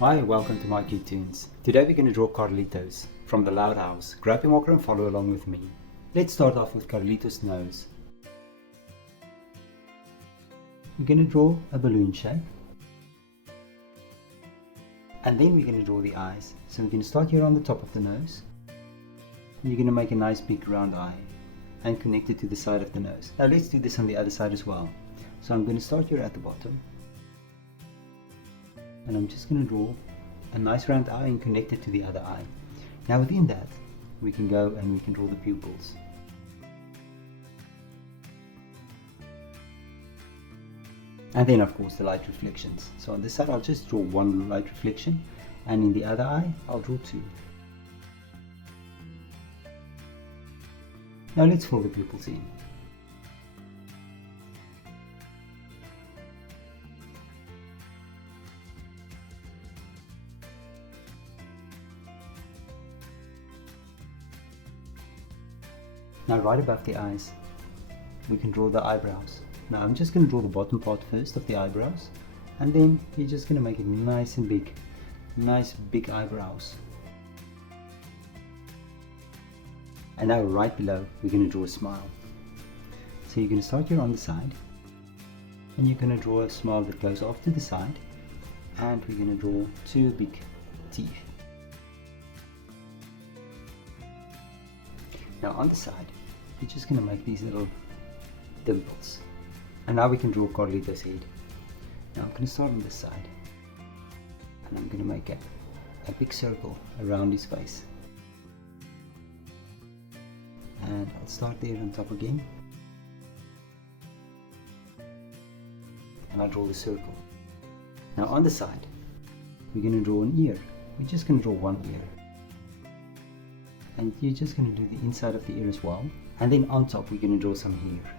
Hi, welcome to mycutetoons. Today we're going to draw Carlitos from the Loud House. Grab your marker and follow along with me. Let's start off with Carlitos' nose. We're going to draw a balloon shape. And then we're going to draw the eyes. So we're going to start here on the top of the nose. You're going to make a nice big round eye and connect it to the side of the nose. Now let's do this on the other side as well. So I'm going to start here at the bottom. And I'm just going to draw a nice round eye and connect it to the other eye. Now within that, we can go and we can draw the pupils. And then of course the light reflections. So on this side I'll just draw one light reflection, and in the other eye I'll draw two. Now let's fill the pupils in. Now right above the eyes, we can draw the eyebrows. Now I'm just going to draw the bottom part first of the eyebrows, and then you're just going to make it nice and big. Nice big eyebrows. And now right below, we're going to draw a smile. So you're going to start here on the side, and you're going to draw a smile that goes off to the side, and we're going to draw two big teeth. Now on the side, you're just going to make these little dimples. And now we can draw Carlitos' head. Now I'm going to start on this side. And I'm going to make a big circle around his face. And I'll start there on top again. And I'll draw the circle. Now on the side, we're going to draw an ear. We're just going to draw one ear. And you're just going to do the inside of the ear as well. And then on top we're going to draw some hair.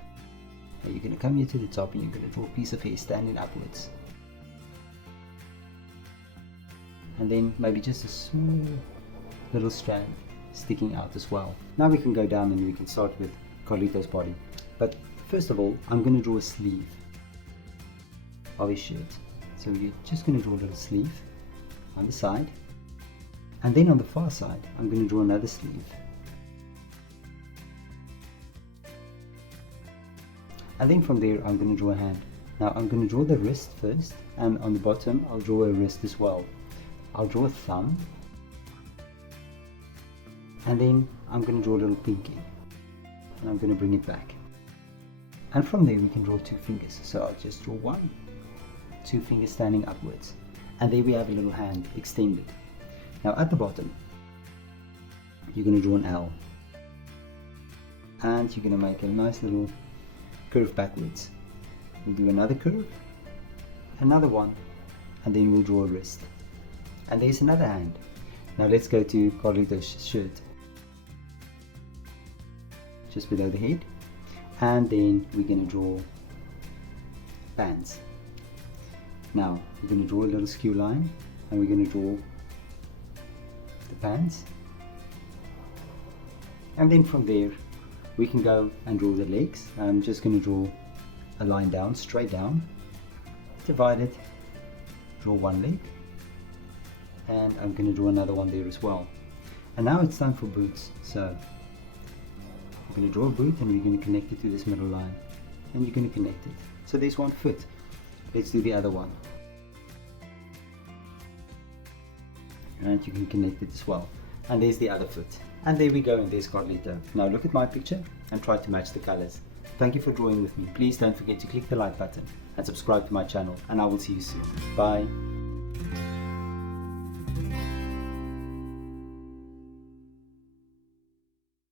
Now you're going to come here to the top and you're going to draw a piece of hair standing upwards. And then maybe just a small little strand sticking out as well. Now we can go down and we can start with Carlitos' body. But first of all, I'm going to draw a sleeve of his shirt. So you're just going to draw a little sleeve on the side. And then on the far side, I'm going to draw another sleeve. And then from there, I'm going to draw a hand. Now I'm going to draw the wrist first, and on the bottom, I'll draw a wrist as well. I'll draw a thumb. And then I'm going to draw a little pinky. And I'm going to bring it back. And from there, we can draw two fingers. So I'll just draw one, two fingers standing upwards. And there we have a little hand extended. Now at the bottom, you're going to draw an L, and you're going to make a nice little curve backwards. We'll do another curve, another one, and then we'll draw a wrist. And there's another hand. Now let's go to Carlitos' shirt. Just below the head, and then we're going to draw pants. Now we're going to draw a little skew line, and we're going to draw the pants, and then from there we can go and draw the legs. I'm just going to draw a line down, straight down, divide it, draw one leg, and I'm going to draw another one there as well. And now it's time for boots. So I'm going to draw a boot, and we're going to connect it to this middle line, and you're going to connect it. So there's one foot. Let's do the other one. And you can connect it as well. And there's the other foot. And there we go, and there's Carlito. Now look at my picture and try to match the colors. Thank you for drawing with me. Please don't forget to click the like button and subscribe to my channel, and I will see you soon. Bye.